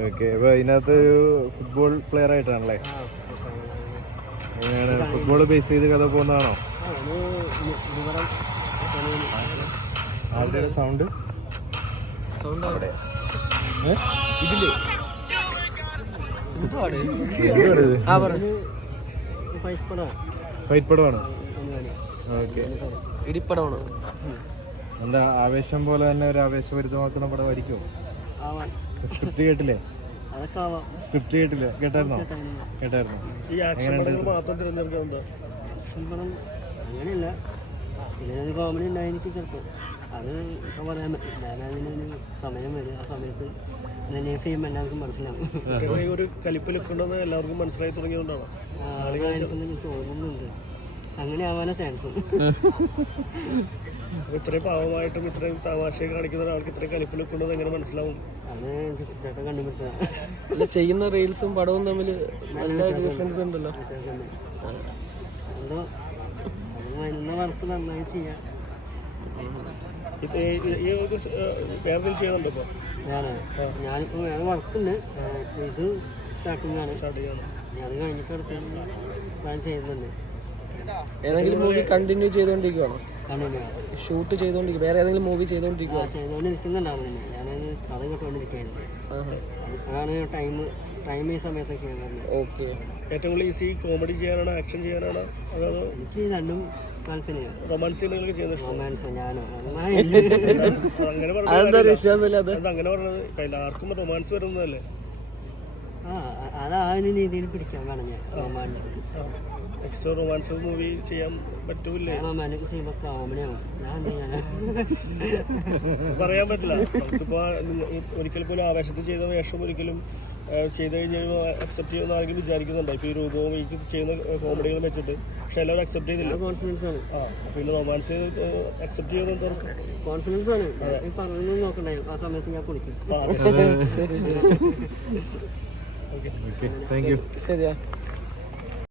Okay അപ്പൊ ഇതിനകത്ത് ഒരു ഫുട്ബോൾ പ്ലെയർ ആയിട്ടാണല്ലേ? എങ്ങനെയാണ്? ഫുട്ബോൾ ബേസ് ചെയ്ത് കഥ പോകുന്നതാണോ? ആരുടെ സൗണ്ട് സൗണ്ട് അവിടെ. ഇതിൽ. ആ പറഞ്ഞു. ഫൈറ്റ് പടമാണ് ഓക്കെ ഇടിപ്പടമാണ്. എന്താ ആവേശം പോലെ തന്നെ ഒരു ആവേശഭരിതമാക്കുന്ന പടമായിരിക്കും. സ്ക്രിപ്റ്റ് കേട്ടില്ലേ? സ്ക്രിപ്റ്റ് കേട്ടില്ല? കേട്ടായിരുന്നോ? കേട്ടായിരുന്നോ. ഈ ആക്ഷൻ എങ്ങനെയുണ്ട് പടങ്ങൾ മാത്രം തിരഞ്ഞെടുക്കുന്നത് ആക്ഷൻ പടം അങ്ങനെയല്ല. ഇതിനൊരു കോമഡി ഉണ്ടായിരിക്കും ചിലപ്പോൾ അത് ഇപ്പം പറയാൻ പറ്റില്ല. ഞാൻ അതിനൊരു സമയം വരും. ആ സമയത്ത് എല്ലാവർക്കും മനസ്സിലാവും. ഒരു കലിപ്പ് ലുക്കുണ്ടെന്ന് എല്ലാവർക്കും മനസ്സിലായി തുടങ്ങിയതുകൊണ്ടാണ്? എനിക്ക് തോന്നുന്നുണ്ട്. അങ്ങനെ ആവാനാ ചാൻസ് ഇത്രയും പാവമായിട്ടും ഇത്രയും തമാശ കാണിക്കുന്ന ഒരാൾക്ക് ഇത്രയും കലിപ്പ് നിൽക്കുന്നത് എങ്ങനെ മനസ്സിലാവും? അത് ചേട്ടൻ കണ്ടു അല്ല ചെയ്യുന്ന റീൽസും പടവും തമ്മിൽ നല്ല ഡിഫറൻസ് ഉണ്ടല്ലോ. വരുന്ന വർക്ക് നന്നായി ചെയ്യാം. വേറെ ചെയ്യുന്നുണ്ടോ ഇപ്പോൾ ഞാൻ ഞാനിപ്പോൾ വേറെ വർക്കുണ്ട് ഇത് സ്റ്റാർട്ടിംഗ് ആണ്. സ്റ്റാർട്ട് ചെയ്യണം ഞാൻ കഴിഞ്ഞിട്ട് അടുത്ത് പ്ലാൻ ചെയ്യുന്നുണ്ട്. ഏതെങ്കിലും മൂവി കണ്ടിന്യൂ ചെയ്തുകൊണ്ടിരിക്കുവാണോ ഷൂട്ട് ചെയ്തുകൊണ്ടിരിക്കും വേറെ ഏതെങ്കിലും മൂവി ചെയ്തുകൊണ്ടിരിക്കുന്നുണ്ടാവും തന്നെ ഞാനത് കഥ ടൈം ടൈം ഈ ഓക്കെ ഏറ്റവും കൂടുതൽ ഈസി കോമഡി ചെയ്യാനാണ് ആക്ഷൻ ചെയ്യാനാണ് എനിക്ക് രണ്ടും താല്പര്യമാണ്. റൊമാൻസ് റൊമാൻസ് ഞാനോ? അങ്ങനെ പറഞ്ഞത്. എല്ലാവർക്കും റൊമാൻസ് വരുന്നതല്ലേ? ആ അത് ആ ഒരു രീതിയിൽ പിടിക്കാൻ വേണം ഞാൻ റൊമാന്റിക് നെക്സ്റ്റ് റൊമാൻസ് മൂവി ചെയ്യാൻ പറ്റൂലേ റൊമാന്റിക് ചെയ്യുമ്പോൾ കോമഡിയാവും ഞാൻ പറയാൻ പറ്റില്ല. നമുക്കിപ്പോ ഒരിക്കൽ പോലും ആവേശത്തിൽ ചെയ്ത വേഷം ഒരിക്കലും ചെയ്ത് കഴിഞ്ഞാൽ അക്സെപ്റ്റ് ചെയ്യുമെന്ന് ആരെങ്കിലും വിചാരിക്കുന്നുണ്ടോ? ഇപ്പൊ ഈ രൂപവും ഈ ചെയ്യുന്ന കോമഡികൾ വെച്ചിട്ട്. പക്ഷെ എല്ലാവരും അക്സെപ്റ്റ് ചെയ്തില്ല. കോൺഫിഡൻസ് ആണ്. ആ പിന്നെ റൊമാൻസ് അക്സെപ്റ്റ് ചെയ്യുന്നത് കോൺഫിഡൻസ് ആണ്. പറഞ്ഞു നോക്കണ്ടായിരുന്നു ആ സമയത്ത് ഞാൻ കുളിക്കും. ആ ഓക്കെ താങ്ക് യു ശരിയാ